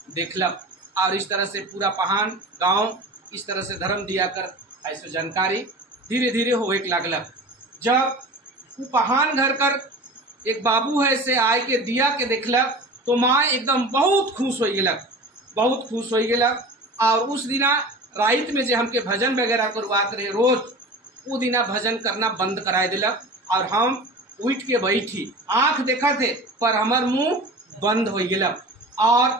देखलक। और इस तरह से पूरा पहान गांव इस तरह से धर्म दिया कर ऐसे जानकारी धीरे धीरे होए लगलक। जब वो पहान घर कर एक बाबू है से आए के दिया के देखलक तो माँ एकदम बहुत खुश हो गेलक, बहुत खुश हो गेलक। और उस दिना रात में जो हमके भजन वगैरह करवाते रहे रोज, वो दिना भजन करना बंद कराए दिलक। और हम उठ के बैठी आंख देखा थे पर हमार मुंह बंद हो गेलक। और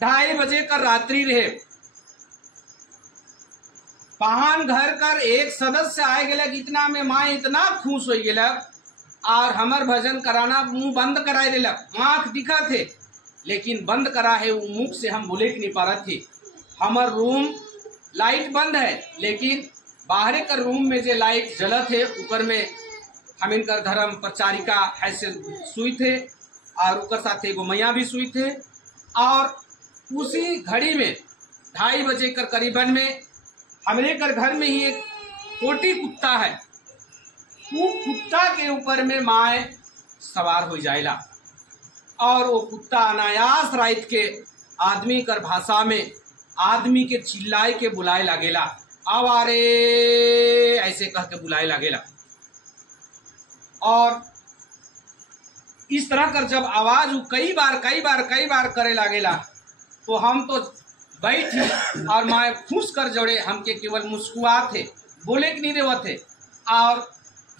2:30 बजे का रात्रि रहे, पहान घर कर एक सदस्य आए गेलक, इतना में माँ इतना खुश हो गेलक और हमार भजन कराना मुंह बंद कराए दिलक। आंख दिखा थे लेकिन बंद करा है, वो मुख से हम बोले नहीं पा रहे थे। हमार रूम लाइट बंद है लेकिन बाहर का रूम में जो लाइट जलत है ऊपर में हम इनकर धर्म प्रचारिका ऐसे सुई थे और उकर साथ एगो मैया भी सुई थे। और उसी घड़ी में 2:30 बजे कर करीबन में हमारे कर घर में ही एक कोटी कुत्ता है, वो कुत्ता के ऊपर में माए सवार हो जाएला। और वो कुत्ता अनायास रात के आदमी कर भाषा में आदमी के चिल्लाए के बुलाए लागेला, आवारे ऐसे कह के बुलाए लागेला। और इस तरह कर जब आवाज कई बार करे लागेला तो हम तो बैठी और माए खुश कर जोड़े हमके केवल मुस्कुराते बोले कि नहीं देवा थे। और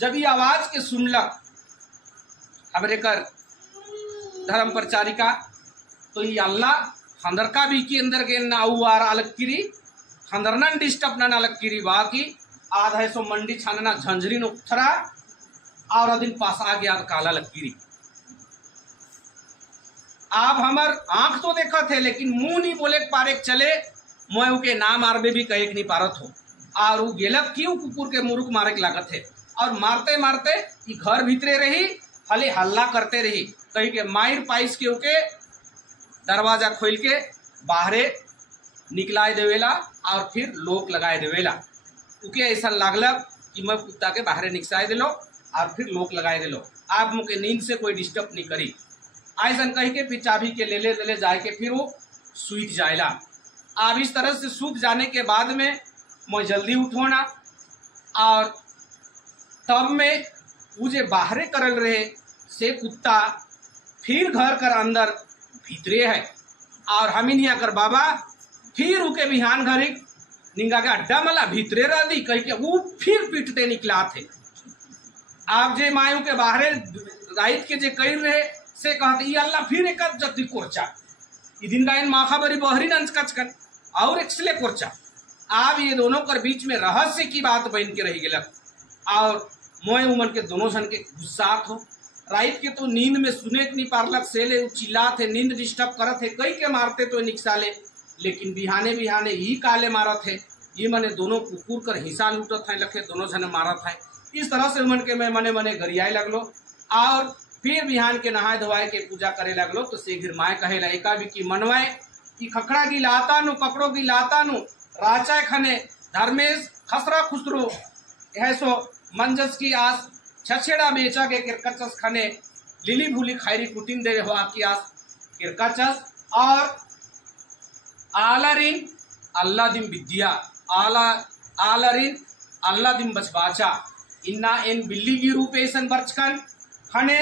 जब ये आवाज के सुनलक हमरे कर धर्म प्रचारिका तो ये अल्लाह हंदर का भी की अंदर के नाऊ आर अलक्किरी हंदरना डिस्टर्ब ना अलक्किरी बाकी आधा सो मंडी छानना झंझरी नो थरा और दिन पास आ गया काला लकीरी। आप हमार आंख तो देखा थे लेकिन मुंह नहीं बोले पारे चले, मैं के नाम आरबे भी कहे नहीं पारत हो। और वो गेलक क्यों कुकुर के मुरुक मारे के लागत है और मारते मारते ये घर भीतरे रही खाली हल्ला करते रही, कहीं के मायर पाइस के उके दरवाजा खोल के बाहरे निकलाए देवेला और फिर लोक लगाए देवेला। उके ऐसा लागलक कि मैं कुत्ता के बाहरे निकसाए दिलो और फिर लोक लगाए दिलो, आप मुके नींद से कोई डिस्टर्ब नहीं करी। ऐसा कह के फिर चाबी के ले जाए के फिर वो सूत जाएला। अब इस तरह से सूत जाने के बाद में मैं जल्दी उठोना और तब में मुझे बाहरे करल रहे से कुत्ता फिर घर कर अंदर भीतरे है और हम ही नहीं आकर बाबा फिर उके बिहान घरे निंगा के अड्डा मला भीतरे रह दी कह के वो फिर पीटते निकला थे। आप जे मायू के बाहरे रात के जे कई रहे से कहते ये अल्लाह फिर एक जति कोर्चा दिन गायन माखा बरी बहरी नंच कचकन और एक्सले कोर्चा। आप ये दोनों कर बीच में रहस्य की बात बन के रह गलक और मोए उमन के दोनों जन के गुस्सा हो। रात के तो नींद में सुने नहीं पारलक सेले चिल्ला थे, नींद डिस्टर्ब करत है, कई के मारते तो निकसाले लेकिन बिहाने बिहाने ही काले मारत है। ये मने दोनों कुकुर कर हिस्सा लूटत है लखे दोनों जन मारत है। इस तरह से उमन के मैं मने मने गरियाए लगलो और फिर बिहान के नहाए धोवाए के पूजा करे लगलो। तो से फिर माए कहे लड़का भी की मनवाए कि खखड़ा की लाता नु ककड़ो की लाता नु राचा खने धर्मेश खसरा खुसरो ऐसो मंजस की आस छछेड़ा बेचा के किरकचस खने लिली भूली खायरी कुटिन दे हो आपकी आस किरकचस और आलरिन अल्लाह दिम विद्या आलरिन अल्लाह दिम बचबाचा इन्ना इन बिल्ली की रूप ऐसन बचकन खने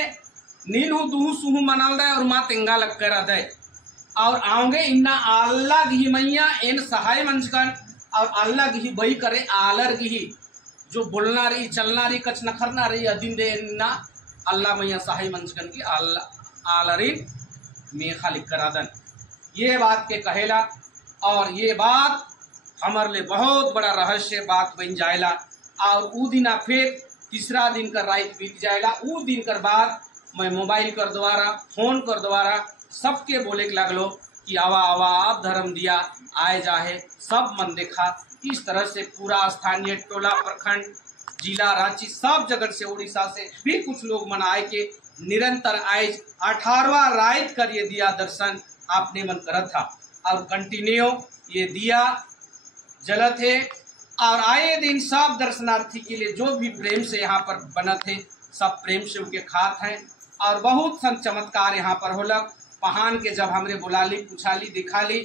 नीलू दूहू सुहू मनाल दे और माँ तेंगा लग कर दे और आओगे इन्ना अल्लाह घी मैया इन सहाय मंचकन और अल्लाह घी बई करे आलर घी जो बोलना रही चलना रही कच नखरना रही अदिन दे इन्ना अल्लाह मैया सहाय मंचकन की आलरिन मेखा लिख कर आदन। ये बात के कहेला और ये बात हमारे लिए बहुत बड़ा रहस्य बात बन जाएला। और उ दिना फिर तीसरा दिन का रात बीत जाएगा। उ दिन कर बाद मैं मोबाइल कर द्वारा फोन कर द्वारा सबके बोले के लगलो कि आवा आवा आप धर्म दिया आए जाहे, सब मन देखा। इस तरह से पूरा स्थानीय टोला प्रखंड जिला रांची सब जगह से उड़ीसा से भी कुछ लोग मन आए के निरंतर आज 18वां रात कर ये दिया दर्शन आपने मन करत था और कंटिन्यू ये दिया जलत है। और आए दिन सब दर्शनार्थी के लिए जो भी प्रेम से यहाँ पर बनत है सब प्रेम से उनके खात हैं। और बहुत सन चमत्कार यहाँ पर होलक। पहान के जब हमरे बुलाली पूछाली दिखाली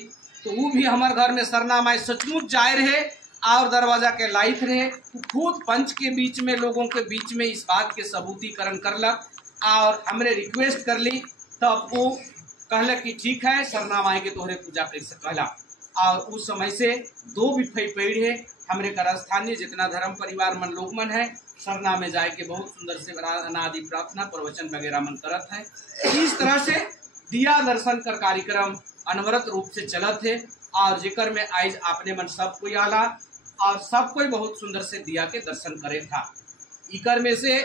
तो वो भी हमारे घर में सरना माई सचमुच जाए रहे और दरवाजा के लाइट रहे। तो खुद पंच के बीच में लोगों के बीच में इस बात के सबूतीकरण करलक और हमरे रिक्वेस्ट कर ली। तब वो कहलक कि ठीक है सरना माई के तोहरे पूजा कर सकला। और उस समय से 2 बिफई पेड़ है हमरे का स्थानीय जितना धर्म परिवार मन लोग मन है सरना में जाए के बहुत सुंदर से अनादि प्रार्थना प्रवचन वगैरह मन करत है। इस तरह से दिया दर्शन कर कार्यक्रम अनवरत रूप से चलत है। और जिक्र में आज आपने मन सब कोई आला और सब कोई बहुत सुंदर से दिया के दर्शन करे था। इकर में से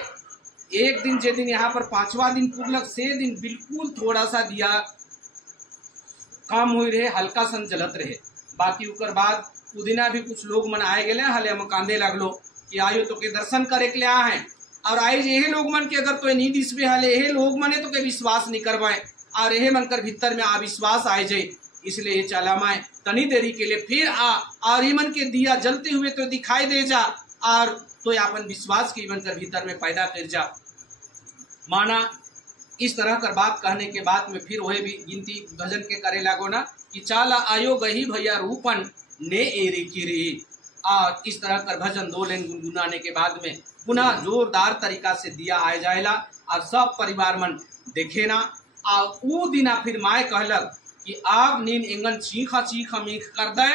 एक दिन जे दिन यहाँ पर 5वां दिन पुरलक से दिन बिल्कुल थोड़ा सा दिया कम हुई रहे, हल्का सन जलत रहे। बाकी उकर बाद उदिना भी कुछ लोग मन आए गए हले हम कांदे लगलो कि आयो तो के दर्शन करे के लिए आ हैं। और आज यही लोग मन के अगर तो नहीं दिसबे हले यही लोग मने तो के विश्वास नहीं करवाए और यही मन कर भीतर में अविश्वास आए जाए। इसलिए ये चला मैं तनी देरी के लिए फिर आ और ये मन के दिया जलते हुए तो दिखाई दे जा और तो अपन विश्वास के मन कर भीतर में पैदा कर जा माना। इस तरह कर बात कहने के बाद में फिर वही भी गिनती भजन के करे लागो ना कि चाला आयो गही भैया रूपन ने एरी किरी। और इस तरह कर भजन 2 लाइन गुनगुनाने के बाद में पुनः जोरदार तरीका से दिया आए जाएला और सब परिवार मन देखे ना। और वो दिना फिर माए कहलक कि आप नीन एंगन चीखा चीखा मीख कर दे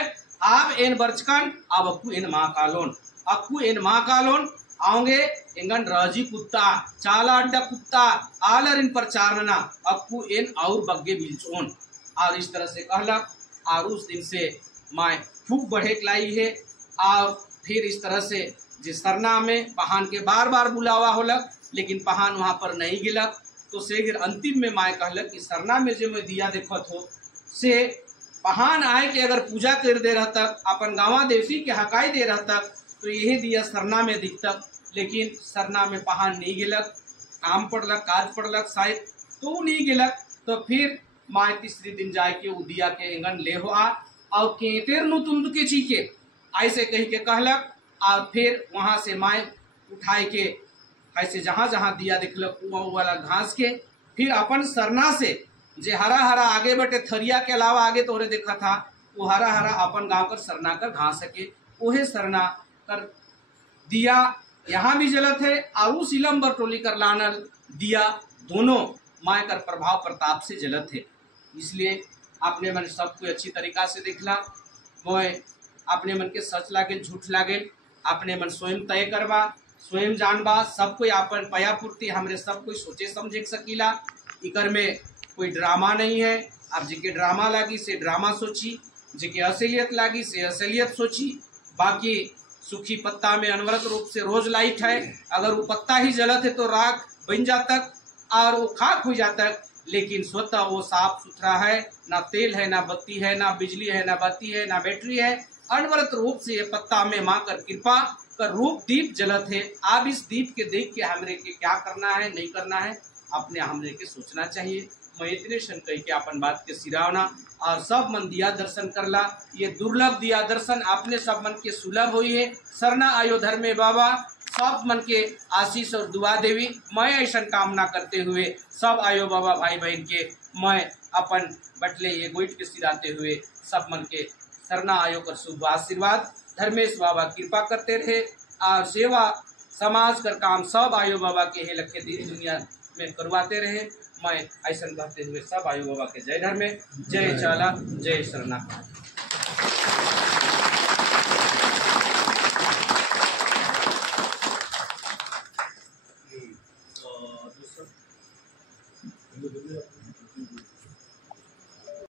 आप एन बर्चकन अब अक्कू एन माँ कालोन अक्कू एन माँ कालोन आओगे एंगन राजी कुत्ता चाला अड्डा कुत्ता आलर इन पर चारना अक्कू एन और बग्गे बिलचोन। और इस तरह से कहलक और उस दिन से माए खूब बढ़े लाई है। और फिर इस तरह से जिस सरना में पहान के बार बार बुलावा होलक लेकिन पहान वहाँ पर नहीं गिलक। तो से फिर अंतिम में माए कहलक कि सरना में जो मैं दिया देखत हो से पहान आए के अगर पूजा कर दे रहा तक अपन गाँव देवी के हकाई दे रहा तक तो यही दिया सरना में दिखतक। लेकिन सरना में पहान नहीं गिलक, काम पड़लक काज पड़लक शायद तो नहीं गिलक। तो फिर माए तीसरी दिन जाए के उ दिया के एंगन ले हो आ और केतेर नु तुम के चीके ऐसे कह के कहलक। और फिर वहां से माए उठाए के ऐसे जहां जहां दिया दिखलक वाला घास के फिर अपन सरना से जे हरा हरा आगे बटे थरिया के अलावा आगे तोरे देखा था वो हरा हरा अपन गांव कर सरना कर घास के ओहे सरना कर दिया यहाँ भी जलत है। और उस इलम्बर टोली कर लानल दिया दोनों माए कर प्रभाव प्रताप से जलत है। इसलिए अपने मन सबको अच्छी तरीका से दिखला मोए अपने मन के सच लागे झूठ लागे अपने मन स्वयं तय करवा स्वयं जानबा सब कोई अपन पया पूर्ति हमरे सब कोई सोचे समझे सकीला। इकर में कोई ड्रामा नहीं है। अब जिके ड्रामा लागी से ड्रामा सोची जिके असलियत लागी से असलियत सोची। बाकी सूखी पत्ता में अनवरत रूप से रोज लाइट है। अगर वो पत्ता ही जलत है तो राख बन जाता और वो खाक हो जाता। लेकिन स्वतः वो साफ सुथरा है, ना तेल है ना बत्ती है ना बिजली है ना बत्ती है ना बैटरी है। अनवरत रूप से ये पत्ता में माँ कर कृपा कर रूप दीप जलत है। आप इस दीप के देख के हमरे के क्या करना है नहीं करना है अपने हमरे के सोचना चाहिए। मैं इतने शन कह के अपन बात के सिरावना और सब मन दिया दर्शन करला। ये दुर्लभ दिया दर्शन अपने सब मन के सुलभ हुई है। सरना आयो धर्मे बाबा सब मन के आशीष और दुआ देवी। मैं ऐसा कामना करते हुए सब आयो बाबा भाई बहन के मैं अपन बटले ये गोइट के सिराते हुए सब मन के सरना आयो कर शुभ आशीर्वाद धर्मेश बाबा कृपा करते रहे और सेवा समाज कर काम सब आयो बाबा के हे लखे दुनिया में करवाते रहे। मैं ऐसा कहते हुए सब आयो बाबा के जय धर्मे जय चाला जय सरना। तो